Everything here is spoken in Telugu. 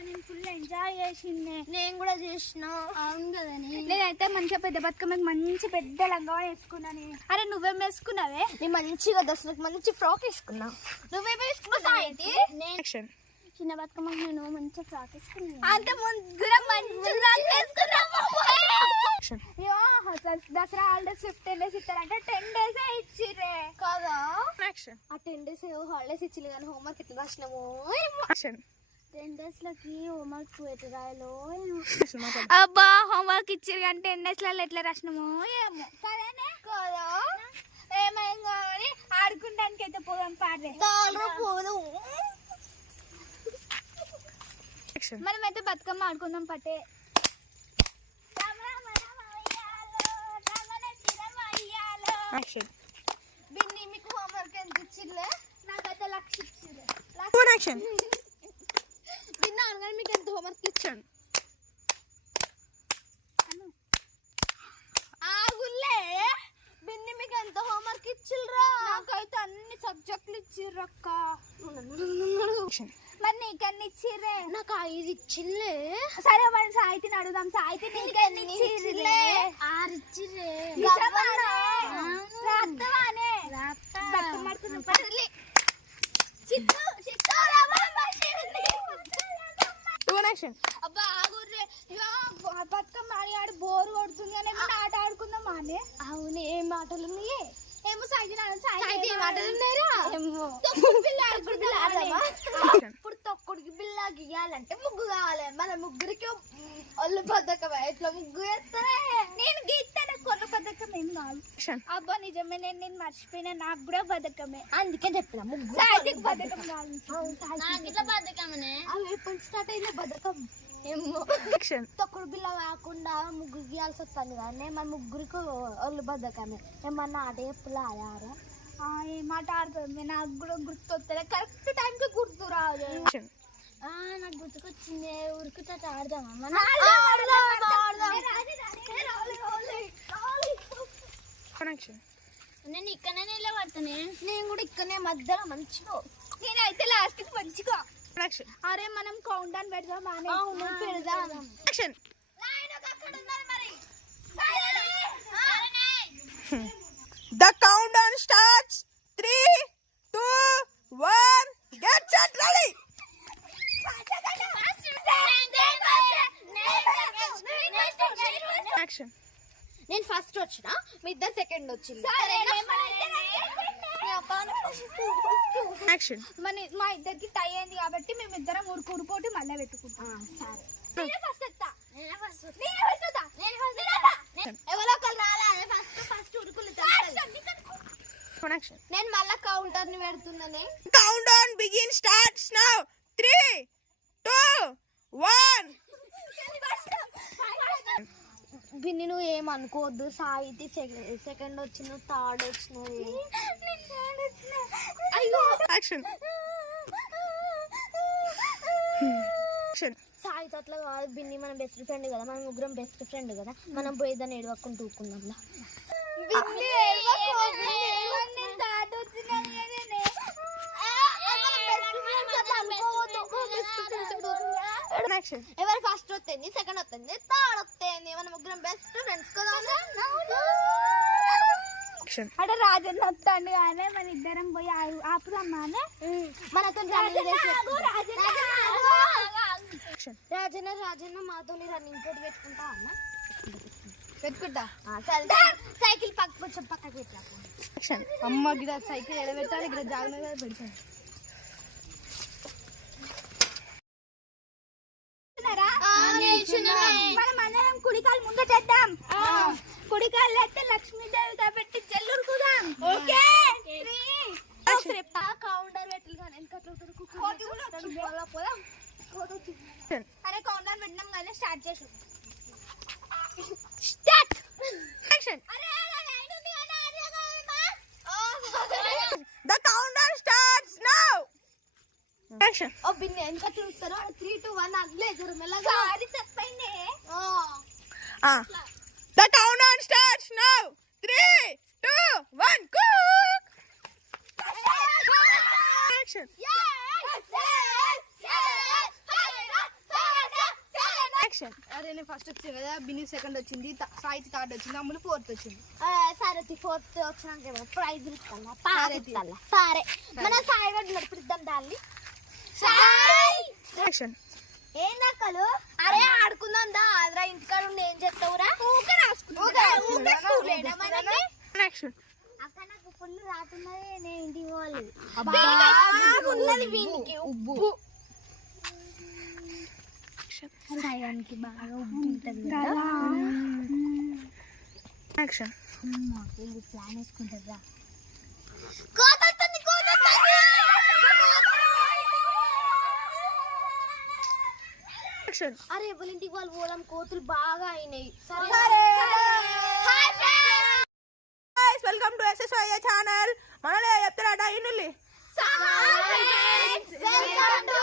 నేను ఫుల్ ఎంజాయ్ చేసింది. నేను కూడా చేసిన. అవును కదా. నేనైతే మంచిగా పెద్ద బతుకమ్మకి మంచి పెద్ద లంగా వేసుకున్నాను. అరే నువ్వేం వేసుకున్నావే? నేను మంచిగా దసరాకి మంచి ఫ్రాక్ వేసుకున్నా. నువ్వేం వేసుకున్నావు? చిన్న బతుకమ్మకి నేను మంచి ఫ్రాక్ వేసుకున్నాను. అంత ముగ్గురం మంచి ఫ్రాక్ వేసుకున్నాము. దసరా హాలిడేస్ 15 days ఇస్తారంటే 10 days ఇచ్చిర్రే కదా. ఆ 10 days హాలిడేస్ ఇచ్చింది కానీ హోంవర్క్ ఎట్లా రాసినాము. 10 days లకి హోంవర్క్ ఎట్లా రాయాలో. అబ్బా హోంవర్క్ ఇచ్చిర్రు కానీ 10 days లలో ఎట్లా రాసినామో ఏమో కదా. ఏమేం కావాలి ఆడుకుంటానికి అయితే పోదాం పాడే పోదు. మనమైతే బతుకమ్మ ఆడుకుందాం పట్టే. బిన్ని మీకు హోంవర్క్ ఎంత ఇచ్చిర్లే? నాకైతే 1,00,000 ఇచ్చిర్రు. బిన్న అనగానే మీకు ఎంత హోంవర్క్ ఇచ్చాను? ఆగులే. బిన్ని మీకు ఎంత హోంవర్క్ ఇచ్చిర్రా? నాకైతే అన్ని సబ్జెక్టులు ఇచ్చిర్రు అక్క. మరి నీకన్ని ఇచ్చిర్రే? నాకు 5 ఇచ్చిర్లే. సరే మరి సాయితిని అడుగుదాం. సాయితి నీకన్ని ఇచ్చిర్రే? 6 ఇచ్చిర్రే. అబ్బా ఆగుర్రే. బతుకమ్మ ఆడి బోరు కొడుతుంది అని ఆట ఆడుకుందాం అని. అవును. ఏం మాటలు ఉన్నాయే? ఏమో సాయితిని మాటలు ఉన్నాయిరా. ఇప్పుడు తొక్కుడికి బిల్ల గీయాలంటే ముగ్గు కావాలి. మన ముగ్గురికి ఒళ్ళు బద్దకమే. ఎట్లా ముగ్గు వేస్తారే? నేను గీస్తాను. కొన్న బద్దకం ఏం కాదు. అబ్బా నిజమే. నేను మర్చిపోయినా. నాకు కూడా బద్దకమే. అందుకే చెప్పిన ముగ్గు సాయితికి బద్దకం కాదు. ఇట్లా బద్దకమనే. అవి ఎప్పుడు స్టార్ట్ అయిన బద్దకం ఏమో. తొక్కుడు బిల్ల కాకుండా ముగ్గు గీయాల్సి వస్తుంది కానీ మన ముగ్గురికి ఒళ్ళు బద్దకమే. ఏమన్నా ఆట ఎప్పుడు ఆడారా? ఏ మాట ఆడుతుంది. నాకు కూడా గుర్తొస్తుంది. కరెక్ట్ టైంకి గుర్తు రాదు. నాకు గుర్తుకొచ్చింది. ఉరుకుతా ఆడదామా? నేను ఇక్కడనే నిలబడతానే. నేను కూడా ఇక్కడనే మధ్యలో మంచిగా. నేనైతే లాస్ట్ కి మంచిగా. అరే మనం కౌంట్ డౌన్ పెడదాం. పెడదాం. The countdown starts. 3, 2, 1. Get set, ready. Action. నేను ఫస్ట్ వచ్చిన, మీ ఇద్దరు సెకండ్ వచ్చింది. Action. మా ఇద్దరికి టై అయింది కాబట్టి మేమిద్దరం ఊరుకోటి మళ్ళీ పెట్టుకుంటాం. సరే ఎవరో ఒకరు రాలే. ఫస్ట్ ఉరుకులు. నేను మళ్ళా కౌంటర్ ని పెడుతున్నానే. Countdown begin starts now. 3, 2, 1. Binny నువ్వు ఏమనుకోవద్దు. సాయితి సెకండ్ వచ్చిన, థర్డ్ వచ్చిన. అయ్యో Action. Action. సాయితో అట్లా కాదు. బిన్ని మన బెస్ట్ ఫ్రెండ్ కదా. మన ముగ్గురం బెస్ట్ ఫ్రెండ్ కదా. మనం పోయేదాన్ని ఏడవకుండా ఊరుకుందాం. ఎవరు ఫస్ట్ వస్తుంది, సెకండ్ వస్తుంది, థర్డ్ వస్తుంది. మన ముగ్గురం బెస్ట్ ఫ్రెండ్స్ కదా. అంటే రాజన్న వస్తాడు కానీ మన ఇద్దరం పోయి ఆపుదమ్మా. మనతో రాజన్న మాతో రన్నింగ్ పోటీ పెట్టుకుంటా అన్న. పెట్టుకుంటా. సరే సైకిల్ కొంచెం పక్కకు పెట్టా. అమ్మ గిడ సైకిల్ ఎడబెట్టాలి. ఇక్కడ జాగ్రత్తగా పెడతాను. మనం అందరం కుడికాలు ముందటేద్దాం. కుడికాలు అయితే లక్ష్మీదేవి కాబట్టి చెల్లురుకుదాం. ఓకే. కౌంటర్ పెట్టాలి కానీ అరే కౌంటర్ పెట్టినాం కానీ స్టార్ట్ చేసి The countdown starts now. Action. Binny ఎంత చూస్తారో 3, 2, 1 అగ్లే జర మెల్లగా. తప్పైందే. The countdown starts now. 3, 2, 1. Cook. Action. Yes. Action. అరే నేను ఫస్ట్ వచ్చింది కదా, బిని సెకండ్ వచ్చింది, సాయి థర్డ్ వచ్చింది, అమ్ములు ఫోర్త్ వచ్చింది. సరే ఫోర్త్ వచ్చినాక ప్రైజ్ ఇస్తాను సరే మన సాయి గడ్డ నడిపిద్దాం దాన్ని. యాక్షన్. ఏం నక్కలు అరే ఆడుకుందాం దా ఆదరా ఇంటికాడ ఉండి ఏం చేస్తావురా ఊకే యాక్షన్. అక్క నాకు ఫుల్ రాతున్నది నేను ఇంటికి పోవాలి సాయానికి బాగా ఉబ్బు ఉంటుంది కదా యాక్షన్. వెళ్ళి ప్లాన్ వేసుకుంటారా యాక్షన్. అరే ఎవరి ఇంటికి వాళ్ళు పోదాం కోతులు బాగా అయినాయి. Welcome to SSY channel. మనలే చెప్తారా ఇన్నుల్లి. Welcome to